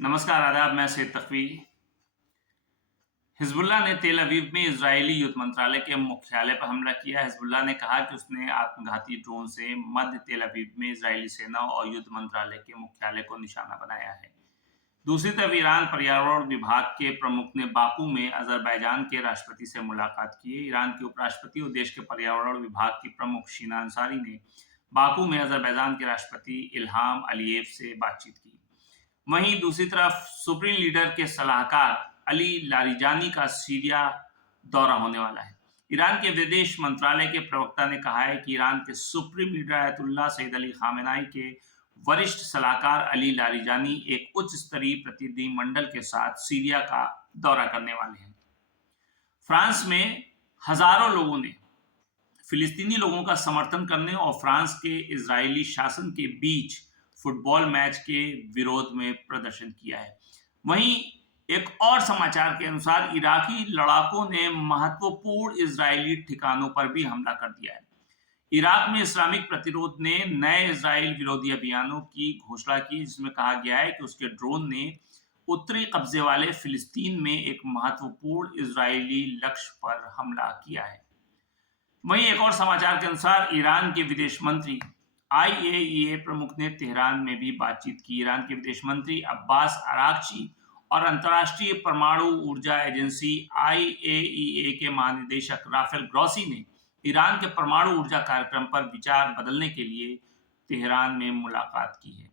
नमस्कार, आदाब। मैं सैयद तक़वी। हिज़्बुल्लाह ने तेल अवीव में इज़राइली युद्ध मंत्रालय के मुख्यालय पर हमला किया। हिज़्बुल्लाह ने कहा कि उसने आत्मघाती ड्रोन से मध्य तेल अवीव में इज़राइली सेना और युद्ध मंत्रालय के मुख्यालय को निशाना बनाया है। दूसरी तरफ ईरान पर्यावरण विभाग के प्रमुख ने बाकू में अज़रबैजान के राष्ट्रपति से मुलाकात की है। ईरान के उपराष्ट्रपति और देश के पर्यावरण विभाग की प्रमुख शीना अंसारी ने बाकू में अज़रबैजान के राष्ट्रपति इल्हाम अलीयेव से बातचीत की। वहीं दूसरी तरफ सुप्रीम लीडर के सलाहकार अली लारिजानी का सीरिया दौरा होने वाला है। ईरान के विदेश मंत्रालय के प्रवक्ता ने कहा है कि ईरान के supreme leader Ayatollah Saeed Ali Khamenei के वरिष्ठ सलाहकार अली लारिजानी एक उच्च स्तरीय प्रतिनिधि मंडल के साथ सीरिया का दौरा करने वाले हैं। फ्रांस में हजारों लोगों ने फिलिस्तीनी लोगों का समर्थन करने और फ्रांस के इजरायली शासन के बीच फुटबॉल मैच के विरोध में प्रदर्शन किया है। वहीं एक और समाचार के अनुसार इराकी लड़ाकों ने महत्वपूर्ण इजरायली ठिकानों पर भी हमला कर दिया है। इराक में इस्लामिक प्रतिरोध ने नए इजराइल विरोधी अभियानों की घोषणा की, जिसमें कहा गया है कि उसके ड्रोन ने उत्तरी कब्जे वाले फिलिस्तीन में एक महत्वपूर्ण इजरायली लक्ष्य पर हमला किया है। वहीं एक और समाचार के अनुसार ईरान के विदेश मंत्री IAEA प्रमुख ने तेहरान में भी बातचीत की। ईरान के विदेश मंत्री अब्बास अरागची और अंतर्राष्ट्रीय परमाणु ऊर्जा एजेंसी IAEA के महानिदेशक राफेल ग्रॉसी ने ईरान के परमाणु ऊर्जा कार्यक्रम पर विचार बदलने के लिए तेहरान में मुलाकात की है।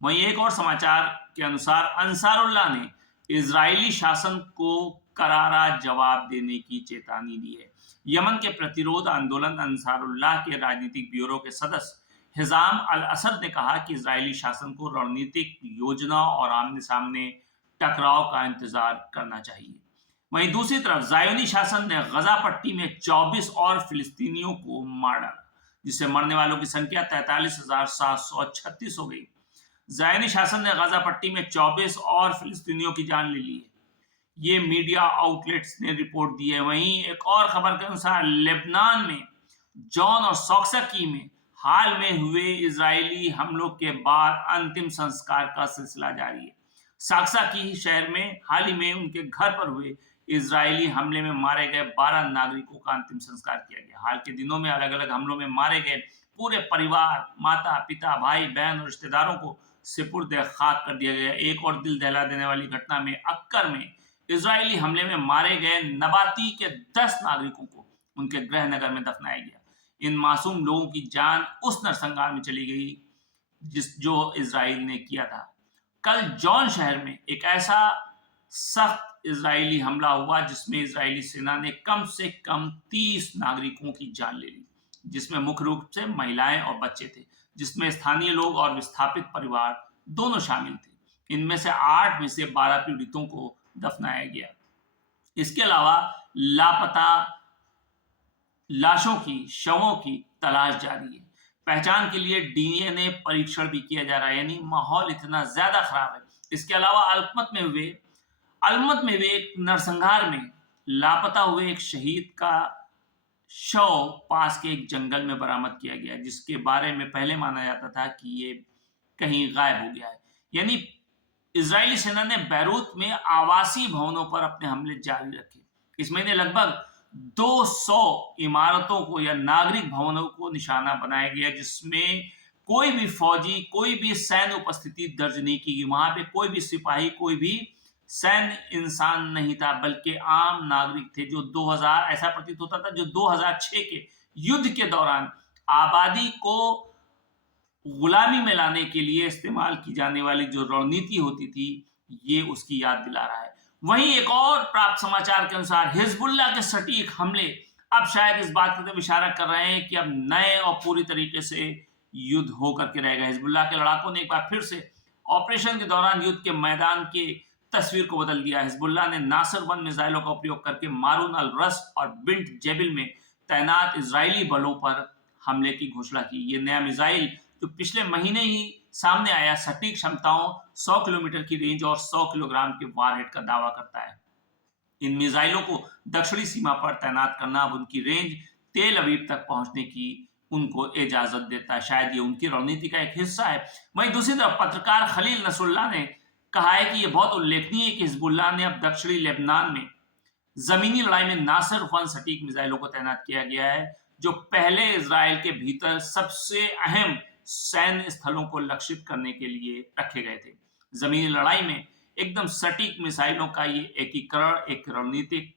वहीं एक और समाचार के अनुसार अंसारुल्लाह ने इजरायली शासन को करारा जवाब देने की चेतावनी दी है। यमन के प्रतिरोध आंदोलन अंसारुल्लाह के राजनीतिक ब्यूरो के सदस्य हिजाम अल असद ने कहा कि इजरायली शासन को रणनीतिक योजना और आमने सामने टकराव का इंतजार करना चाहिए। वहीं दूसरी तरफ ज़ायोनी शासन ने गजा पट्टी में 24 और फिलिस्तीनियों को मार डाला, जिससे मरने वालों की संख्या 43,736 हो गई। ज़ायोनी शासन ने गजा पट्टी में 24 और फिलिस्तीनियों की जान ले ली है। ये मीडिया आउटलेट्स ने रिपोर्ट दी है। वहीं एक और खबर के अनुसार लेबनान में जॉन और सॉक्सकी में हाल में हुए इजरायली हमलों के बाद अंतिम संस्कार का सिलसिला जारी है। साक्साकी शहर में हाल ही में उनके घर पर हुए इजरायली हमले में मारे गए 12 नागरिकों का अंतिम संस्कार किया गया। हाल के दिनों में अलग अलग हमलों में मारे गए पूरे परिवार, माता पिता, भाई बहन और रिश्तेदारों को सिपुर्द खाक कर दिया गया। एक और दिल दहला देने वाली घटना में अक्कर में इजरायली हमले में मारे गए नबाती के 10 नागरिकों को उनके गृह नगर में दफनाया गया। इन मासूम लोगों की जान उस नरसंहार में चली गई जो इजराइल ने किया था। कल जॉन शहर में एक ऐसा सख्त इजरायली हमला हुआ जिसमें इजरायली सेना ने कम से कम 30 नागरिकों की जान ले ली, जिसमें मुख्य रूप से महिलाएं और बच्चे थे, जिसमें स्थानीय लोग और विस्थापित परिवार दोनों शामिल थे। इनमें से 8 में से 12 पीड़ितों को दफनाया गया। इसके अलावा लापता लाशों की, शवों की तलाश जारी है। पहचान के लिए DNA परीक्षण भी किया जा रहा है, यानी माहौल इतना ज्यादा खराब है। इसके अलावा अलमत में हुए एक नरसंहार में लापता हुए एक शहीद का शव पास के एक जंगल में बरामद किया गया, जिसके बारे में पहले माना जाता था कि ये कहीं गायब हो गया है। यानी इजरायली सेना ने बैरूत में आवासीय भवनों पर अपने हमले जारी रखे। इस महीने लगभग 200 इमारतों को या नागरिक भवनों को निशाना बनाया गया, जिसमें कोई भी फौजी, कोई भी सैन्य उपस्थिति दर्ज नहीं की गई। वहां पे कोई भी सिपाही, कोई भी सैन्य इंसान नहीं था, बल्कि आम नागरिक थे जो 2000 ऐसा प्रतीत होता था जो 2006 के युद्ध के दौरान आबादी को गुलामी में लाने के लिए इस्तेमाल की जाने वाली जो रणनीति होती थी, ये उसकी याद दिला रहा है। वहीं एक और प्राप्त समाचार के अनुसार हिजबुल्लाह के सटीक हमले अब शायद इस बात की तरफ इशारा कर रहे हैं कि अब नए और पूरी तरीके से युद्ध होकर के रहेगा। हिजबुल्लाह के लड़ाकों ने एक बार फिर से ऑपरेशन के दौरान युद्ध के मैदान की तस्वीर को बदल दिया। हिजबुल्लाह ने नासर 1 मिसाइलों का उपयोग करके मारून अल रस और बिंट जेबिल में तैनात इजरायली बलों पर हमले की घोषणा की। ये नया मिसाइल जो पिछले महीने ही सामने आया, सटीक क्षमताओं 100 किलोमीटर की रेंज और 100 किलोग्राम के वारहेड का दावा करता है। इन मिसाइलों को दक्षिणी सीमा पर तैनात करना अब उनकी रेंज तेल अवीव तक पहुंचने की उनको इजाजत देता है। शायद ये उनकी रणनीति का एक हिस्सा है। वहीं दूसरी तरफ पत्रकार खलील नसरुल्लाह ने कहा है कि यह बहुत उल्लेखनीय है कि हिजबुल्लाह ने अब दक्षिणी लेबनान में जमीनी लड़ाई में नासिर 1 सटीक मिसाइलों को तैनात किया गया है, जो पहले इजराइल के भीतर सबसे अहम सैन्य स्थलों को लक्षित करने के लिए रखे गए थे। जमीनी लड़ाई में एकदम सटीक मिसाइलों का ये एकीकरण एक रणनीतिक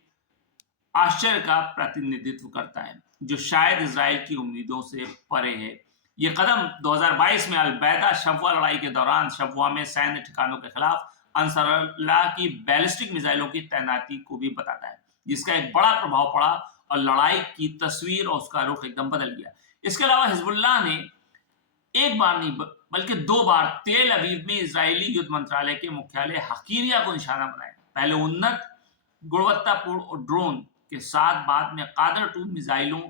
आश्चर्य का प्रतिनिधित्व करता है, जो शायद इजराइल की उम्मीदों से परे है। ये कदम 2022 में अल-बैदा शफ़वा लड़ाई के दौरान शफ़वा में सैन्य ठिकानों के खिलाफ अंसरुल्लाह की बैलिस्टिक मिसाइलों की तैनाती को भी बताता है, जिसका एक बड़ा प्रभाव पड़ा और लड़ाई की तस्वीर और उसका रुख एकदम बदल गया। इसके अलावा हिजबुल्लाह ने एक बार नहीं बल्कि 2 बार तेल अवीव में इजरायली युद्ध मंत्रालय के मुख्यालय हकीरिया को निशाना बनाया। पहले उन्नत गुणवत्तापूर्ण ड्रोन के साथ, बाद में कादर-2 मिसाइलों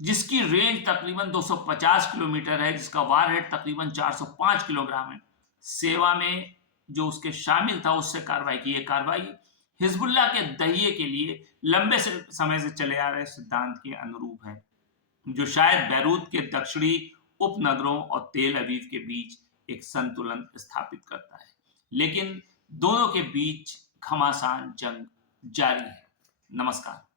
जिसकी रेंज तकरीबन 250 किलोमीटर है, जिसका वारहेड तकरीबन 405 किलोग्राम है, सेवा में जो उसके शामिल था उससे कार्रवाई की। ये कार्रवाई हिजबुल्लाह के दहिये के लिए लंबे समय से चले आ रहे सिद्धांत के अनुरूप है, जो शायद बैरूत के दक्षिणी उपनगरों और तेल अवीव के बीच एक संतुलन स्थापित करता है। लेकिन दोनों के बीच घमासान जंग जारी है। नमस्कार।